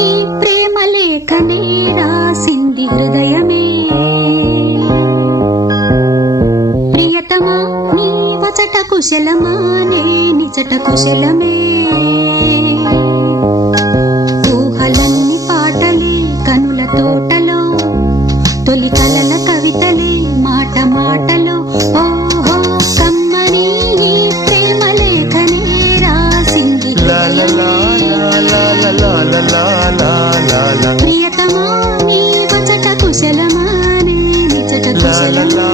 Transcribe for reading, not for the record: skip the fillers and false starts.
ఈ ప్రేమ లేఖనే రాసింది హృదయమే. ప్రియతమా నీ వచట కుశలమా నే నిజట కుశలమే. ఊహలన్నీ పాటలే కనుల తోటలో, తొలి కలల కవితలే మాట మాటలో. ఓహో కమ్మని నీ ప్రేమ లేఖనే రాసింది ప్రియతమా నీ వచట కుశలమా నే నిజట కుశలమా.